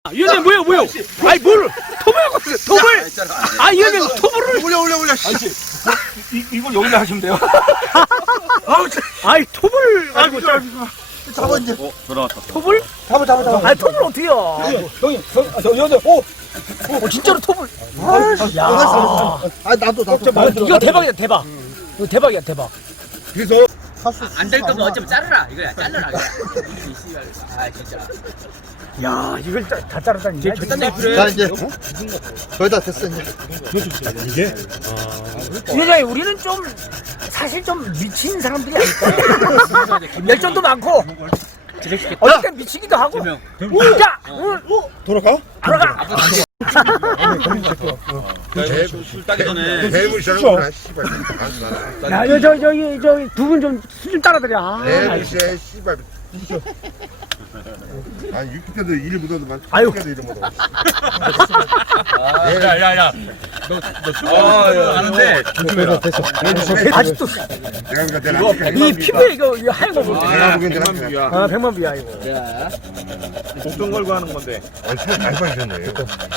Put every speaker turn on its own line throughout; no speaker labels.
이현재 뭐야? 아이 뭘 톱을 톱을? 아 이현재 톱을
올려. 아저씨, 이걸 여기다 하시면 돼요.
아이 톱을 아이고
잡아 이제.
돌아왔다.
톱을?
잡아.
아이 톱을 어떻게요?
형님, 여기
진짜로 톱을? 야,
아 나도.
이거 대박이다 대박. 이거 대박이야 대박.
그래서
안 될 거면 어쩌면 자르라 이거야 잘라라 아 진짜
야 이걸 다 자르다니.
이제 절단 그래
자 이제 거의 다 됐어 이제.
이현재 우리는 좀 사실 좀 미친 사람들이 아닐까? 열정도 많고 어떨 땐 미치기도 하고. 자,
돌아가?
돌아가.
술 따기 전에.
대물 시작하구나, 씨발.
야, 저기 두 분 좀 술 좀 따라드려. 아,
대물 시작, 씨발. 아니, 유키패드 일 묻어도만.
아유.
유키패드 이름 묻어.
야야야. 너술 아는데.
아직도
내가 보니까
이 피부에 이거 하얀 거 보세요.
내가 보기엔 내가.
아, 백만비야 이거.
목돈 걸고 하는 건데.
아니, 술 많이 마셨네요.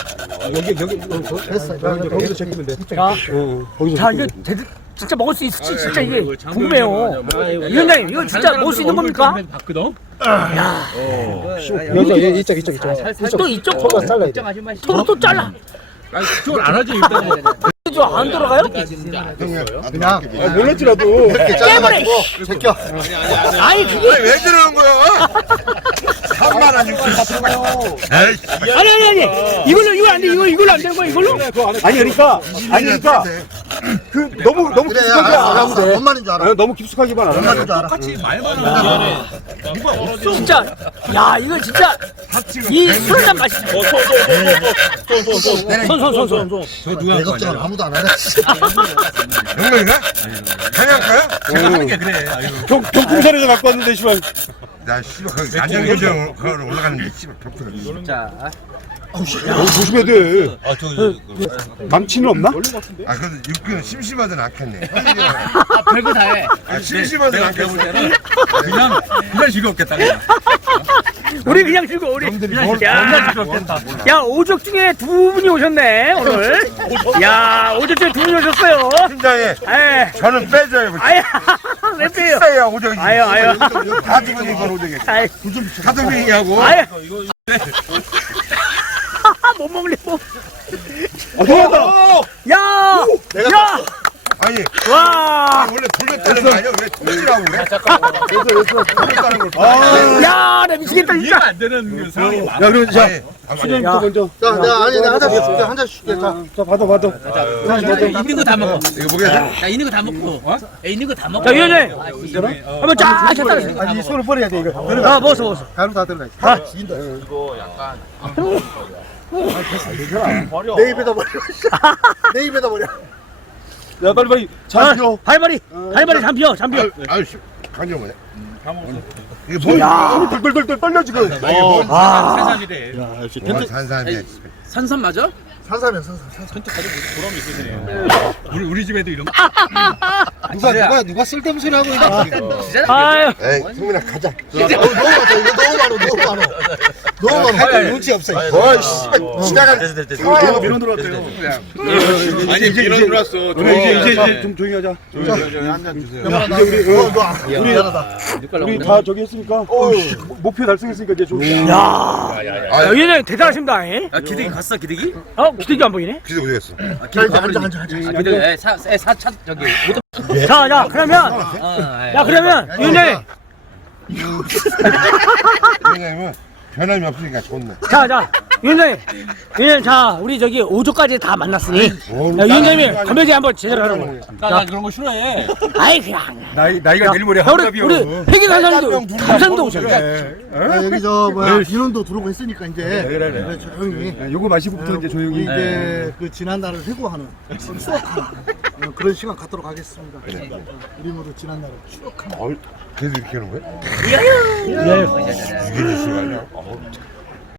됐어. 거기서 제끼면 돼.
자, 이거 진짜 먹을 수 있을지 진짜 이게 궁금해요. 위원장님, 이거 진짜 먹을 수 있는 겁니까? 야,
여기 이쪽.
또 이쪽
톱을 잘라야 돼.
톱을 또 잘라.
아니 그걸 안 하지 일단.
저안 돌아가요?
그냥
몰랐지라도.
깨버려.
제껴.
아니 그게
왜 저러는 거야? 3만 원, 6천
아니 이걸로 안 돼. 이걸로 안 되는 거야 이걸로?
아니 그러니까 그 너무
그래,
깊숙하게 안 하면 돼.
뭔 말인지 알아.
너무 깊숙하게만 안 하면 돼.
알아.
같이 말만 하는.
진짜 야 이거 진짜 이 술 한잔 마시자. 손.
내 걱정은 아무도 안 하네. 영명이가? 한양가야?
제가 하는 게 그래.
경풍선에서 갖고 왔는데 씨발.
나 씨발 거기 안양교정 그걸 올라갔는데 씨발 벽돌.
자
조심해야 돼. 망치는 없나?
아 그래도 육교는 심심하진 않겠네.
별거 다해
아, 심심하진 않겠어.
그냥 즐겁겠다. 그냥.
우리 그냥 즐거 우리. 야 오적 중에 두 분이 오셨네 오늘. 야 오적 중에 두 분이 오셨어요.
팀장에
에.
저는 빼줘요.
아야 왜 빼요?
빼야 오정이.
아유.
다 죽은 이건 오정이.
아이.
가족이하고.
아야. 못 먹을래 뭐. 야.
아니
와.
원래 돌렸다는 거 아니야? 왜 돌리라고 그래? 돌렸다는 걸.
야, 나 미치겠다 진짜.
안 되는 상황이 많아.
야 그럼 자
아니,
수련부터 먼저.
자, 내가 한잔 줄게. 한잔 줄게.
자 받아.
있는 거 다 먹어
이거 먹여야 돼?
야 있는 거 다 먹고 있는 거 다 먹어
자, 위원장님. 한번 쫙 쳤다.
아니 손을 버려야 돼 이거.
아, 먹었어.
가루 다 들어가. 내 입에다 버려. 내 입에다 버려. 야 빨리 잡혀.
발발이 잠겨.
아유, 간지 뭐네. 이게 뭘?
손이 덜덜덜 떨려 지금.
이게 뭘?
산삼이래.
산산해.
산삼 맞아?
산삼이야.
우리 집에도 이런 거.
누가 쓸데없는 소리 하고 있나?
아유.
에이, 성민아 가자.
너무 많아. 할 눈치 없어.
어이씨, 지나간
이거 민원 들어왔대요.
아니 이런 들어왔어.
이제 좀 조용히 하자.
한잔 주세요.
우리 다 저기 했으니까 목표 달성했으니까 이제 좀.
야, 위원장님 대단하십니다. 예?
야 기대기 갔어 기대기?
기대기 안 보이네.
기대 못했어.
앉아.
기대기 사차 저기
자, 그러면 위원장님.
왜냐면 변함이 없으니까 좋네.
자, 위원장님, 자, 우리 저기 5조까지 다 만났으니, 위원장님이 건배제 한번 제대로 하라고.
나 그런 거 싫어해
아이, 그냥.
나이가 내일 모레
우리 회계 관장님도 감사도 오셨네.
여기 민원도 들어오고 했으니까 이제 그래, 조용히. 요거 마시고부터 이제 조용히. 이제 그 지난 날을 회고하는 추억하는 그런 시간 갖도록 하겠습니다. 이름으로 지난 날을 추억하는.
그래도 이렇게 하는 거야?
예.
이게 무슨 말이야?